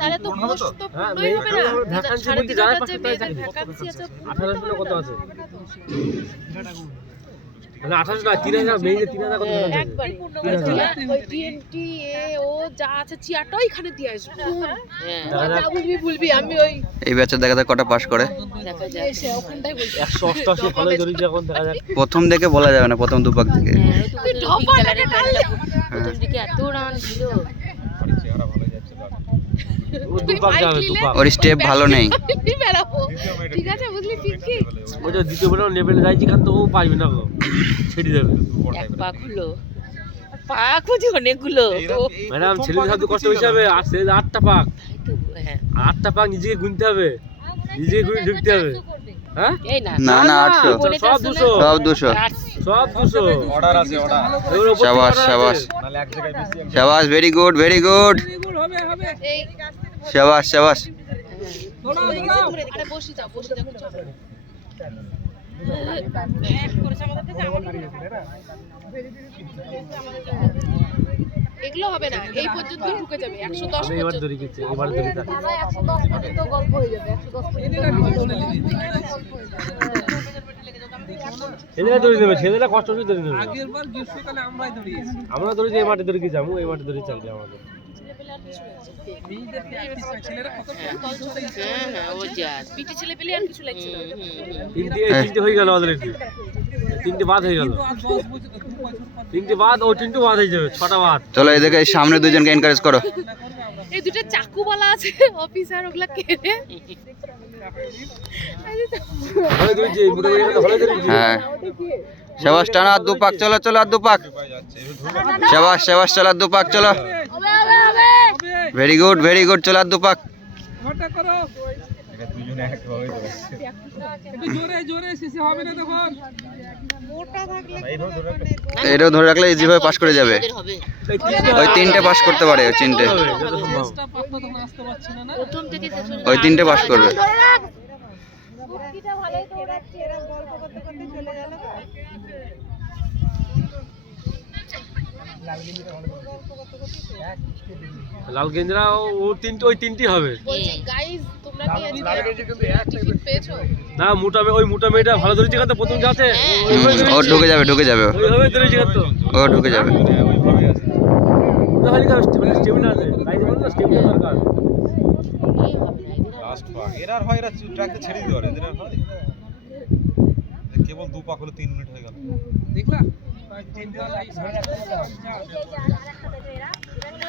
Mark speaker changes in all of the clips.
Speaker 1: তাহলে তো পোস্ট
Speaker 2: তো?
Speaker 1: তো
Speaker 3: হ্যাঁ,
Speaker 1: পূর্ণই হবে না।
Speaker 3: ভ্যাকান্সি বলতে যারা
Speaker 1: হাজার যে
Speaker 3: পাচ্ছে
Speaker 1: ভ্যাকান্সি আছে
Speaker 3: আঠারোশো না কত আছে? মানে আঠারোশো না তিন হাজার মেয়েদের তিন হাজার কত
Speaker 1: হ্যাঁ, একবারে। ওই টিএনটি এ ও যা আছে চিয়ারটা ওইখানে দিয়ে আসব।
Speaker 3: দেখা
Speaker 1: যা বুঝবি বলবি আমি ওই
Speaker 4: এই ব্যাচে দেখা যাক কটা পাস করে।
Speaker 1: ওখানটাই বলছি।
Speaker 3: দেখা যাক।
Speaker 4: প্রথম দেখে বলা যাবে না প্রথম দুপাক থেকে
Speaker 1: তুই ঢপাটাকে টানলে
Speaker 5: প্রথম দিকে এত রান ছিল।
Speaker 2: চেহারা ভালো যাচ্ছে
Speaker 3: ও
Speaker 4: ওর স্টেপ ভালো নেই।
Speaker 1: ঠিক আছে বুঝলি পিঙ্কি
Speaker 3: ওই যে দ্বিতীয় বেলা লেভেলে যাইছি কারণ তো ও পারবে না গো। ছেড়ে দেবে।
Speaker 5: এক পাক হলো পাক বুঝি অনেকগুলো।
Speaker 3: ম্যাডাম ছেলেদের সাথে কষ্ট হিসাবে আর ছেলেদের আটটা পাক।
Speaker 5: হ্যাঁ।
Speaker 3: আটটা পাক নিজেকে গুনতে হবে। নিজেকে গুনে ঢুকতে হবে। হ্যাঁ
Speaker 5: না।
Speaker 4: না না আটশো।
Speaker 3: সব দুশো।
Speaker 4: সব দুশো।
Speaker 3: সব দুশো।
Speaker 2: অর্ডার আছে order.
Speaker 4: Very good very good
Speaker 1: যাও চলো। এগুলো হবে না এই পর্যন্ত ঢুকে যাবে একশো দশ
Speaker 3: এবার ধরে গেছি এবার ধরে
Speaker 1: গল্প হয়ে যাবে একশো দশ পর্যন্ত
Speaker 3: ছেলেরা ধরে দেবে ছেলেরা কষ্ট করে ধরে নেবে আমরা ধরেছি এই মাঠে ধরে গেছি আমি এই মাঠে ধরে চালবে আমাদের।
Speaker 5: ও যা।
Speaker 1: পিটি ছেলে পেলে আর কিছু লাগছে না।
Speaker 3: তিনটে এই তিনটে হয়ে গেল আমাদের তিনটে বাদ হয়ে গেল। তিনটে বাদ ও তিনটে বাদ হয়ে যাবে ছটা বাদ।
Speaker 4: চলো এই সামনে দুজনকে এনকারেজ করো।
Speaker 1: এই দুটো চাকুওয়ালা আছে অফিসার ওগুলা কেড়ে
Speaker 4: হ্যাঁ। সাবাস টানো আর দুপাক চলো চলো আর দুপাক। সাবাস সাবাস চলো আর দুপাক চলো। ভেরি গুড ভেরি গুড চলো আর দুপাক। এটাও ধরে রাখলে ইজিভাবে পাস করে যাবে। ওই তিনটে পাস করতে পারে ওই তিনটে। ওই তিনটে পাস করবে।
Speaker 3: লাল গেঞ্জরা ও- তিনটে ওই তিনটি হবে।
Speaker 1: বলছি গাইস তোমরা কি আজকে পেয়েছ?
Speaker 3: না মোটা ওই মোটা মেয়েটা ভালো ধরেছি কারণ প্রথম যাচ্ছে ওইভাবে
Speaker 4: ও ঢুকে যাবে ঢুকে যাবে। ও।
Speaker 3: ওইভাবে ধরেছি কারণ তো
Speaker 4: ও ঢুকে যাবে।
Speaker 2: ওইভাবে আছে
Speaker 3: ওটা খালি কারণ স্টেমিনা আছে? তাই যে না স্টেমিনা দরকার।
Speaker 2: লাস্ট পাক এরা আর হয় এরা ট্র্যাকটা ছেড়ে দিতে পারে এদের আর হয়। কেবল দু হলো তিন মিনিট হয়ে গেল।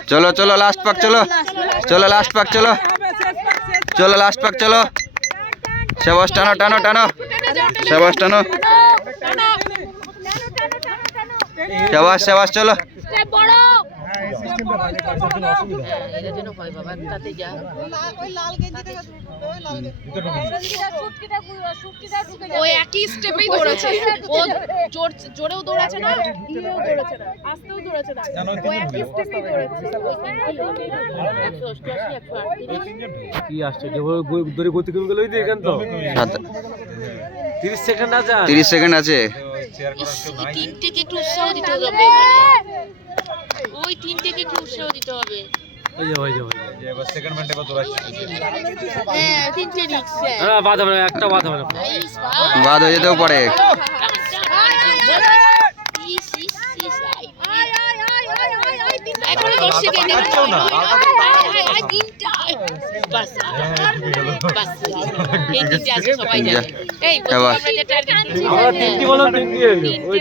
Speaker 4: চলো চলো লাস্ট পাক চলো। চলো লাস্ট পাক চলো। চলো লাস্ট পাক চলো। সাবাস, টানো টানো টানো। সাবাস, টানো। সেবাস সেবাস, চলো।
Speaker 5: এদের জন্য হয় বাবা তাতে যা
Speaker 1: ও একই স্টেপেই দৌড়াচ্ছে। ও জোর জোরেও দৌড়াচ্ছে না? ইয়েও দৌড়াচ্ছে না। আস্তেও দৌড়াচ্ছে না। ও একই স্টেপেই দৌড়াচ্ছে
Speaker 5: একশো অষ্টআশি একশো আটত্রিশ
Speaker 3: কি আসছে? যে ওই গো- দড়ি গতি কমে গেল তো এখান তো।
Speaker 4: সাত-
Speaker 3: তিরিশ সেকেন্ড আছে আর।
Speaker 4: তিরিশ সেকেন্ড আছে।
Speaker 5: তিনটেকে একটু উৎসাহ দিতে হবে। মানে ওই তিনটেকে একটু উৎসাহ দিতে হবে হ্যাঁ
Speaker 3: বাদ
Speaker 4: হয়ে যেতেও পারে
Speaker 3: আমরা তিনটি বললাম তিনটি ওই